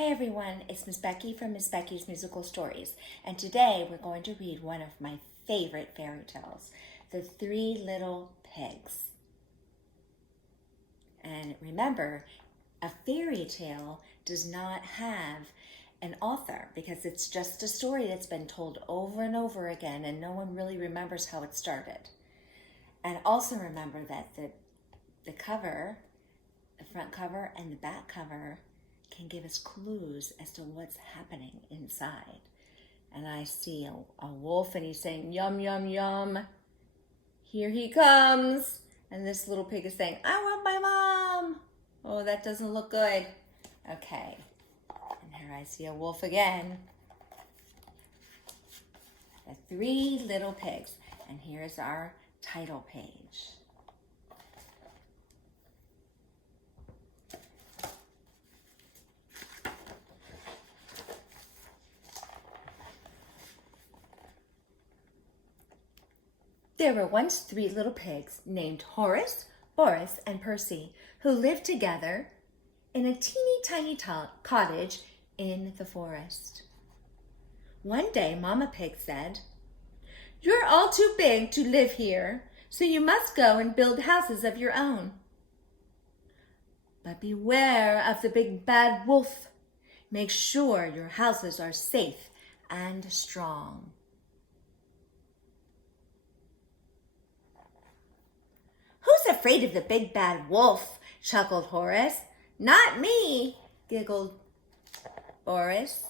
Hi everyone, it's Miss Becky from Miss Becky's Musical Stories, and today we're going to read one of my favorite fairy tales, The Three Little Pigs. And remember, a fairy tale does not have an author because it's just a story that's been told over and over again and no one really remembers how it started. And also remember that the cover, the front cover and the back cover can give us clues as to what's happening inside. And I see a wolf and he's saying, yum, yum, yum. Here he comes. And this little pig is saying, I want my mom. Oh, that doesn't look good. Okay. And here I see a wolf again. The Three Little Pigs. And here's our title page. There were once three little pigs named Horace, Boris, and Percy, who lived together in a teeny tiny cottage in the forest. One day, Mama Pig said, "You're all too big to live here, so you must go and build houses of your own. But beware of the big bad wolf. Make sure your houses are safe and strong." "Who's afraid of the big bad wolf?" chuckled Horace. "Not me," giggled Boris.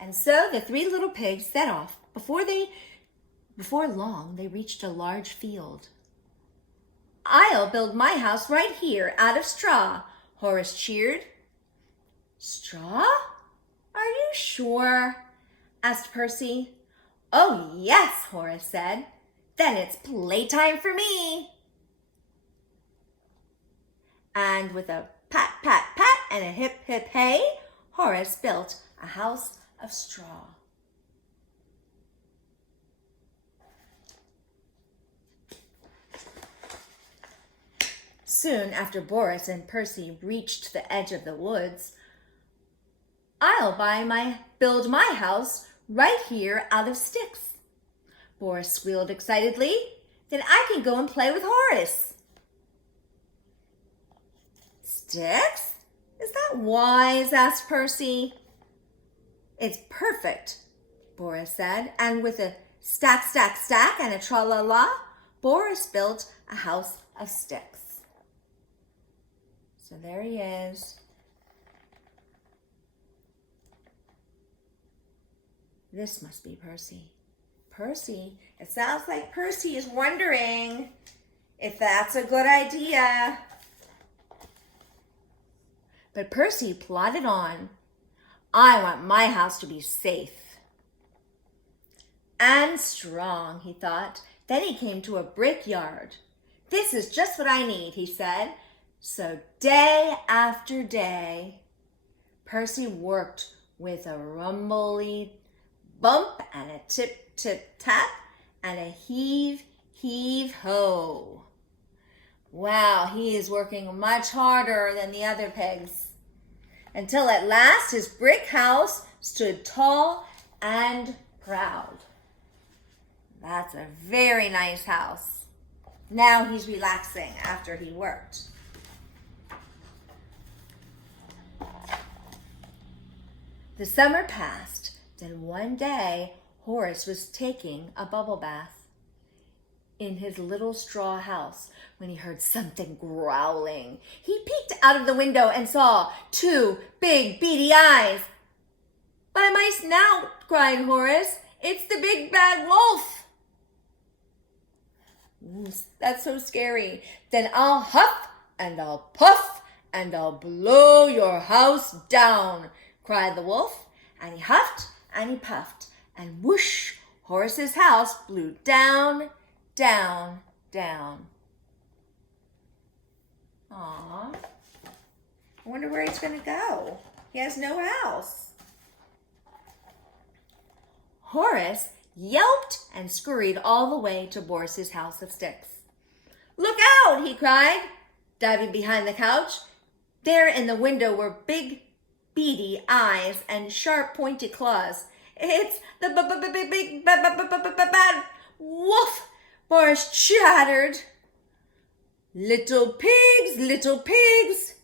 And so the three little pigs set off. Before long, they reached a large field. "I'll build my house right here out of straw," Horace cheered. "Straw? Are you sure?" asked Percy. "Oh, yes," Horace said. "Then it's playtime for me." And with a pat, pat, pat and a hip, hip, hey, Horace built a house of straw. Soon after Boris and Percy reached the edge of the woods, "I'll build my house right here out of sticks," Boris squealed excitedly. "Then I can go and play with Horace." "Sticks? Is that wise?" asked Percy. "It's perfect," Boris said, and with a stack, stack, stack and a tra-la-la, Boris built a house of sticks. So there he is. This must be Percy. Percy, it sounds like Percy is wondering if that's a good idea. But Percy plodded on. "I want my house to be safe and strong," he thought. Then he came to a brickyard. "This is just what I need," he said. So day after day, Percy worked with a rumbly bump and a tip, tip, tap and a heave, heave, ho. Wow, he is working much harder than the other pigs. Until at last his brick house stood tall and proud. That's a very nice house. Now he's relaxing after he worked. The summer passed. Then one day, Horace was taking a bubble bath in his little straw house when he heard something growling. He peeked out of the window and saw two big beady eyes. "By my snout," cried Horace, "it's the big bad wolf." "Ooh, that's so scary. Then I'll huff and I'll puff and I'll blow your house down," cried the wolf. And he huffed and he puffed, and whoosh, Horace's house blew down, down, down. Aw, I wonder where he's going to go. He has no house. Horace yelped and scurried all the way to Boris's house of sticks. Look out, he cried, diving behind the couch. There in the window were big, beady eyes and sharp, pointed claws. It's the big bad wolf, Boris chattered. Little pigs,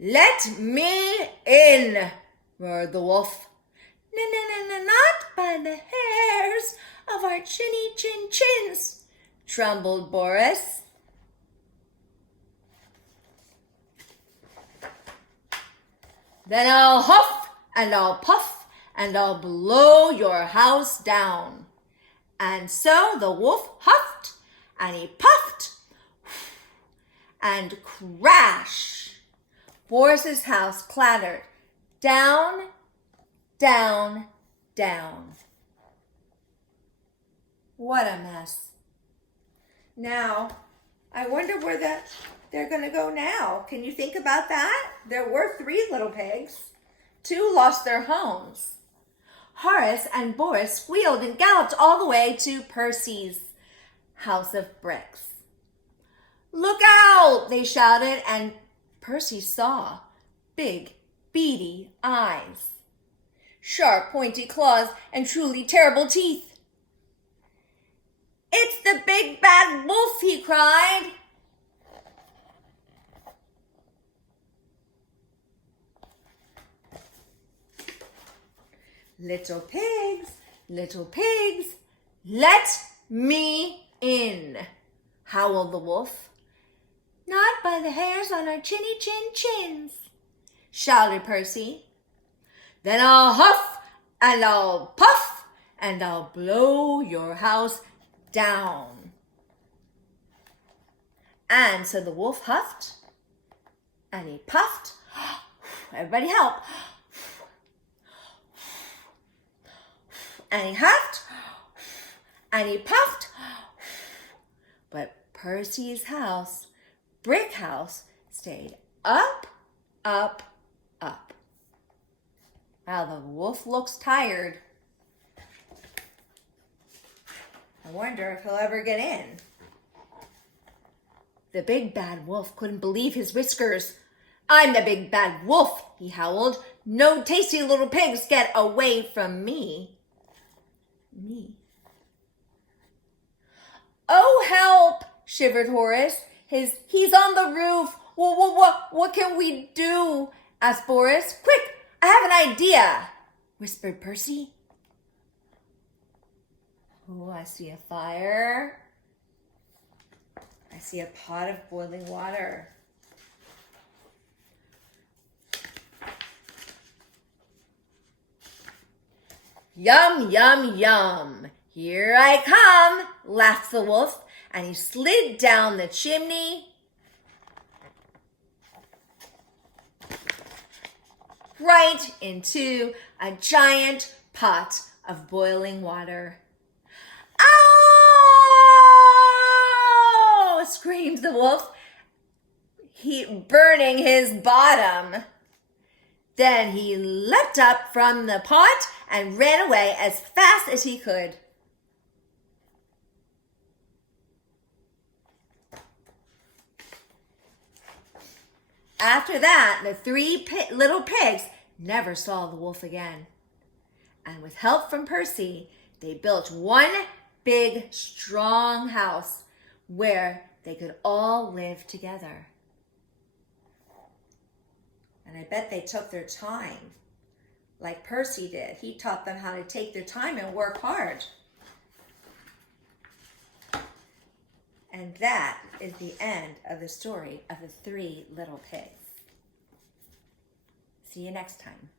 let me in, roared the wolf. Not by the hairs of our chins, trembled Boris. Then I'll huff and I'll puff and I'll blow your house down. And so the wolf huffed and he puffed and crash. Boris's house clattered down, down, down. What a mess. Now, I wonder where they're going to go now. Can you think about that? There were 3 little pigs. 2 lost their homes. Horace and Boris squealed and galloped all the way to Percy's house of bricks. Look out, they shouted, and Percy saw big, beady eyes, sharp, pointy claws, and truly terrible teeth. It's the big bad wolf, he cried. Little pigs, let me in, howled the wolf. Not by the hairs on our chins, shouted Percy. Then I'll huff and I'll puff and I'll blow your house down. And so the wolf huffed and he puffed. Everybody help. And he huffed and he puffed. But Percy's house, brick house, stayed up, up, up. Wow, the wolf looks tired. I wonder if he'll ever get in. The big bad wolf couldn't believe his whiskers. I'm the big bad wolf, he howled. No tasty little pigs get away from me. Oh, help, shivered Horace. He's on the roof. What can we do? Asked Boris. Quick, I have an idea, whispered Percy. Oh, I see a fire. I see a pot of boiling water. Yum, yum, yum. Here I come, laughed the wolf, and he slid down the chimney right into a giant pot of boiling water. "Ow!" screamed the wolf, burning his bottom. Then he leapt up from the pot and ran away as fast as he could. After that, the 3 little pigs never saw the wolf again. And with help from Percy, they built one big, strong house where they could all live together. And I bet they took their time, like Percy did. He taught them how to take their time and work hard. And that is the end of the story of the 3 little pigs. See you next time.